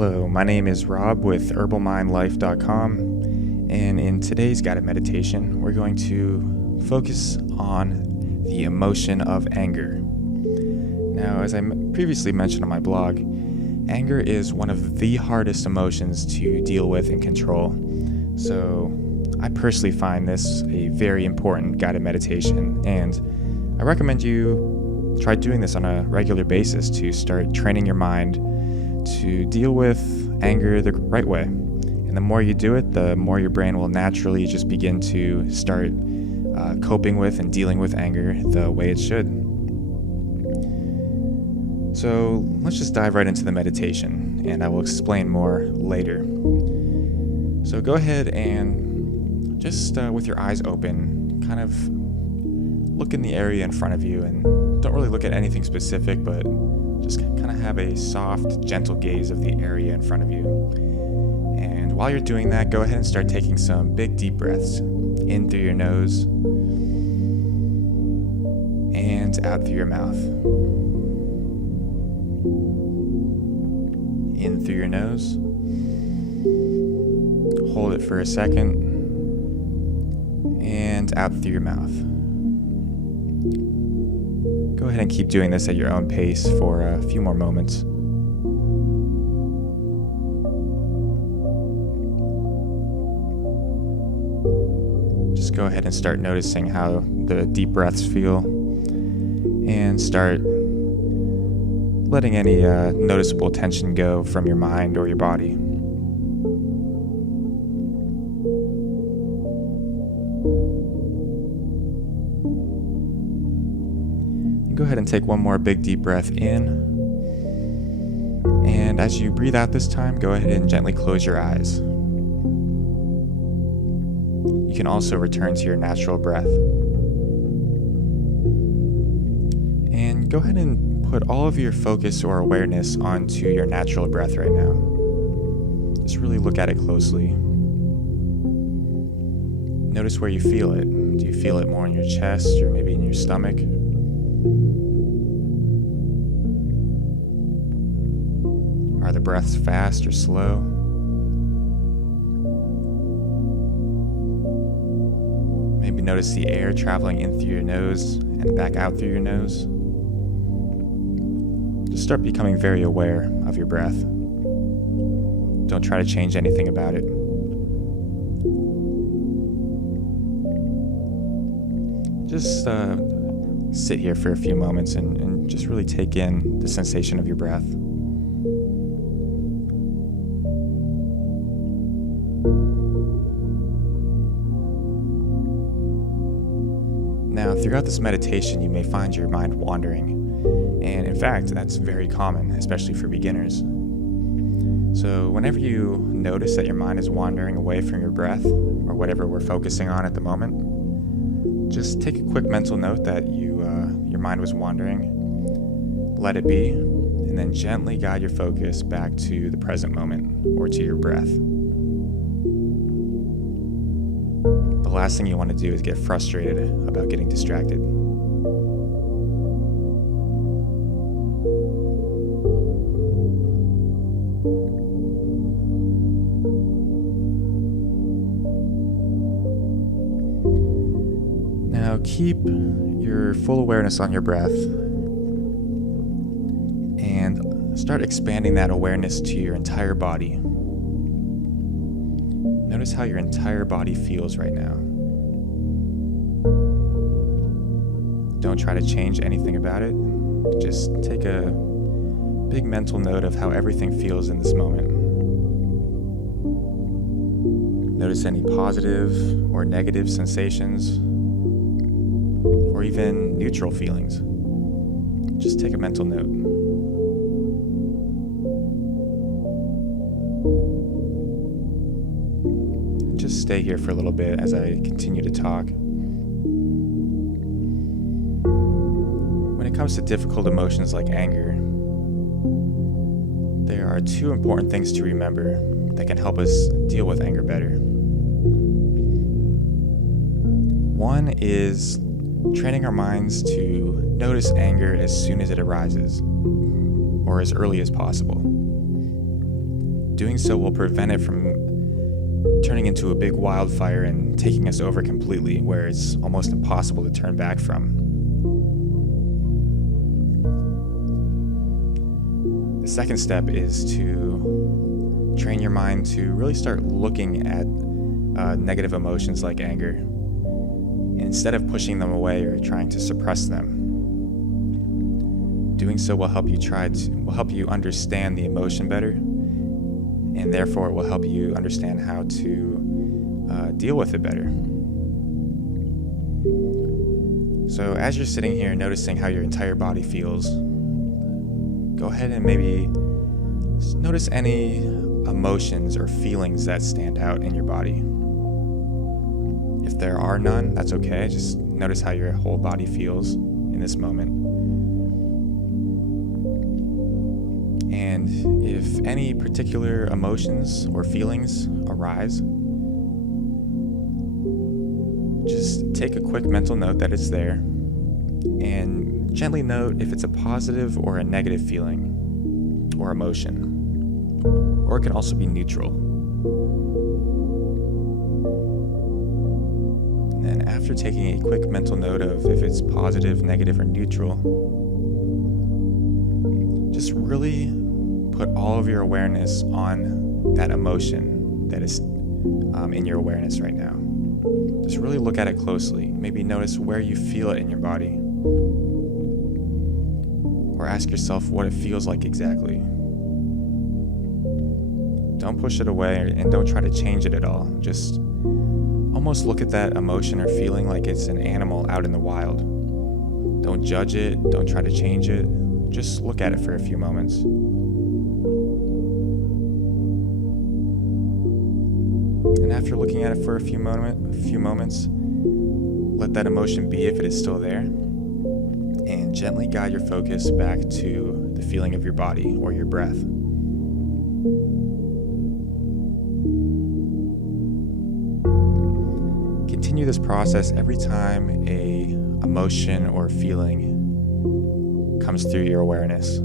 Hello, my name is Rob with herbalmindlife.com, and in today's guided meditation, we're going to focus on the emotion of anger. Now, as I previously mentioned on my blog, anger is one of the hardest emotions to deal with and control. So, I personally find this a very important guided meditation, and I recommend you try doing this on a regular basis to start training your mind to deal with anger the right way. And the more you do it, the more your brain will naturally just begin to start coping with and dealing with anger the way it should. So let's just dive right into the meditation, and I will explain more later. So go ahead and just with your eyes open, kind of look in the area in front of you, and don't really look at anything specific, but just kind of have a soft, gentle gaze of the area in front of you. And while you're doing that, go ahead and start taking some big, deep breaths in through your nose and out through your mouth. In through your nose. Hold it for a second. And out through your mouth. Go ahead and keep doing this at your own pace for a few more moments. Just go ahead and start noticing how the deep breaths feel, and start letting any noticeable tension go from your mind or your body. Go ahead and take one more big deep breath in. And as you breathe out this time, go ahead and gently close your eyes. You can also return to your natural breath. And go ahead and put all of your focus or awareness onto your natural breath right now. Just really look at it closely. Notice where you feel it. Do you feel it more in your chest or maybe in your stomach? Are the breaths fast or slow? Maybe notice the air traveling in through your nose and back out through your nose. Just start becoming very aware of your breath. Don't try to change anything about it. Just sit here for a few moments and just really take in the sensation of your breath. Now, throughout this meditation, you may find your mind wandering, and in fact, that's very common, especially for beginners. So whenever you notice that your mind is wandering away from your breath, or whatever we're focusing on at the moment, just take a quick mental note that your mind was wandering, let it be, and then gently guide your focus back to the present moment, or to your breath. The last thing you want to do is get frustrated about getting distracted. Now keep your full awareness on your breath and start expanding that awareness to your entire body. Notice how your entire body feels right now. Don't try to change anything about it. Just take a big mental note of how everything feels in this moment. Notice any positive or negative sensations, or even neutral feelings. Just take a mental note. Just stay here for a little bit as I continue to talk. When it comes to difficult emotions like anger, there are two important things to remember that can help us deal with anger better. One is training our minds to notice anger as soon as it arises, or as early as possible. Doing so will prevent it from turning into a big wildfire and taking us over completely, where it's almost impossible to turn back from. The second step is to train your mind to really start looking at negative emotions like anger, and instead of pushing them away or trying to suppress them. Doing so will help you understand the emotion better, and therefore it will help you understand how to deal with it better. So as you're sitting here noticing how your entire body feels, go ahead and maybe notice any emotions or feelings that stand out in your body. If there are none, that's okay. Just notice how your whole body feels in this moment. And if any particular emotions or feelings arise, just take a quick mental note that it's there and gently note if it's a positive or a negative feeling or emotion, or it can also be neutral. And then after taking a quick mental note of if it's positive, negative, or neutral, just really put all of your awareness on that emotion that is in your awareness right now. Just really look at it closely. Maybe notice where you feel it in your body. Or ask yourself what it feels like exactly. Don't push it away and don't try to change it at all. Just almost look at that emotion or feeling like it's an animal out in the wild. Don't judge it. Don't try to change it. Just look at it for a few moments. And after looking at it for a few moments, let that emotion be if it is still there, and gently guide your focus back to the feeling of your body or your breath. Continue this process every time a emotion or feeling comes through your awareness.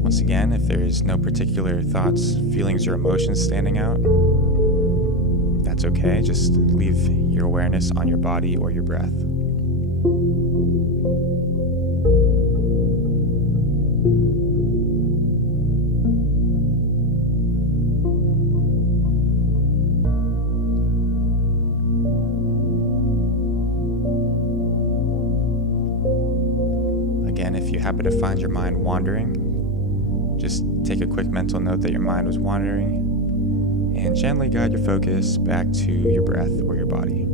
Once again, if there's no particular thoughts, feelings, or emotions standing out, that's okay. Just leave your awareness on your body or your breath. Again, if you happen to find your mind wandering, just take a quick mental note that your mind was wandering and gently guide your focus back to your breath or your body.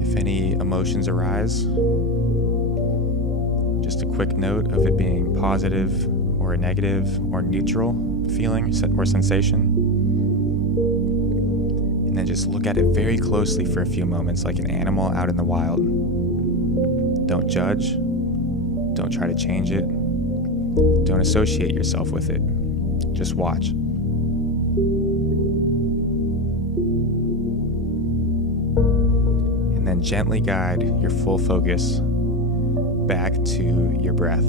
If any emotions arise, just a quick note of it being positive or a negative or neutral feeling or sensation. And then just look at it very closely for a few moments like an animal out in the wild. Don't judge. Don't try to change it. Don't associate yourself with it. Just watch. And then gently guide your full focus back to your breath.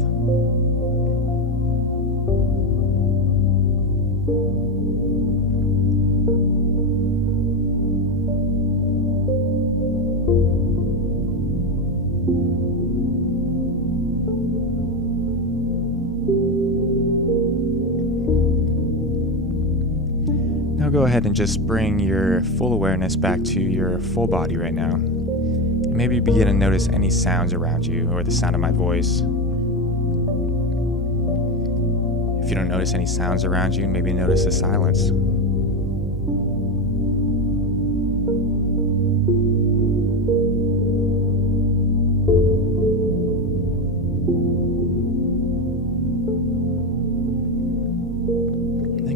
Now go ahead and just bring your full awareness back to your full body right now. And maybe begin to notice any sounds around you or the sound of my voice. If you don't notice any sounds around you, maybe notice the silence.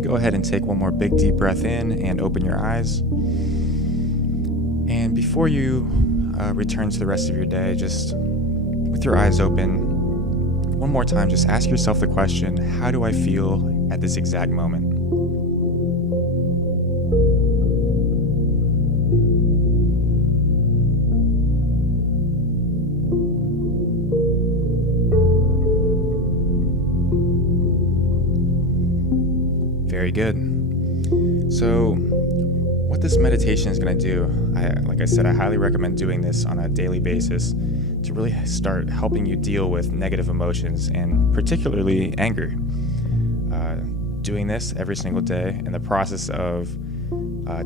Go ahead and take one more big deep breath in and open your eyes. And before you return to the rest of your day, just with your eyes open, one more time, just ask yourself the question, how do I feel at this exact moment? Very good. So, what this meditation is going to do, like I said, I highly recommend doing this on a daily basis to really start helping you deal with negative emotions and particularly anger. Doing this every single day in the process of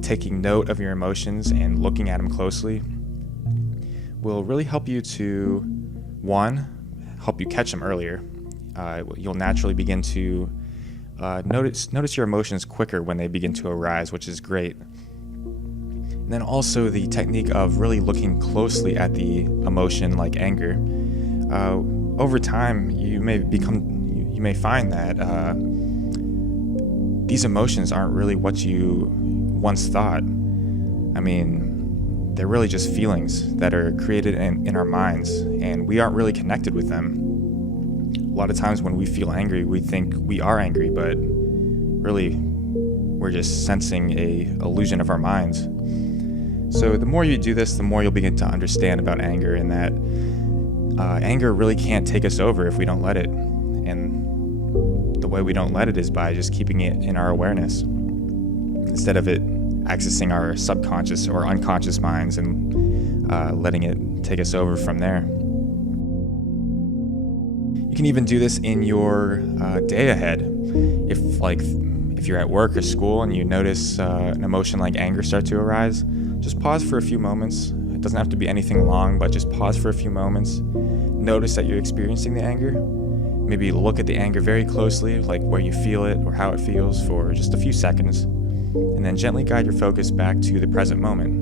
taking note of your emotions and looking at them closely will really help you to, one, help you catch them earlier. You'll naturally begin to notice your emotions quicker when they begin to arise, which is great. And then also the technique of really looking closely at the emotion like anger. Over time, you may find that these emotions aren't really what you once thought. I mean, they're really just feelings that are created in our minds, and we aren't really connected with them. A lot of times when we feel angry, we think we are angry, but really we're just sensing an illusion of our minds. So the more you do this, the more you'll begin to understand about anger, and that anger really can't take us over if we don't let it. And the way we don't let it is by just keeping it in our awareness instead of it accessing our subconscious or unconscious minds and letting it take us over from there. You can even do this in your day ahead. If you're at work or school and you notice an emotion like anger start to arise, just pause for a few moments. It doesn't have to be anything long, but just pause for a few moments. Notice that you're experiencing the anger. Maybe look at the anger very closely, like where you feel it or how it feels for just a few seconds. And then gently guide your focus back to the present moment,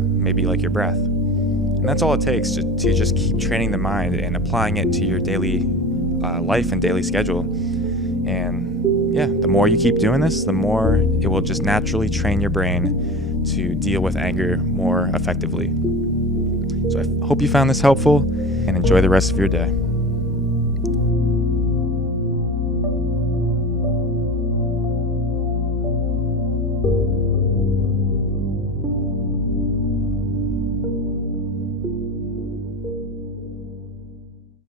maybe like your breath. And that's all it takes to just keep training the mind and applying it to your daily life and daily schedule. And yeah, the more you keep doing this, the more it will just naturally train your brain to deal with anger more effectively. So I hope you found this helpful, and enjoy the rest of your day.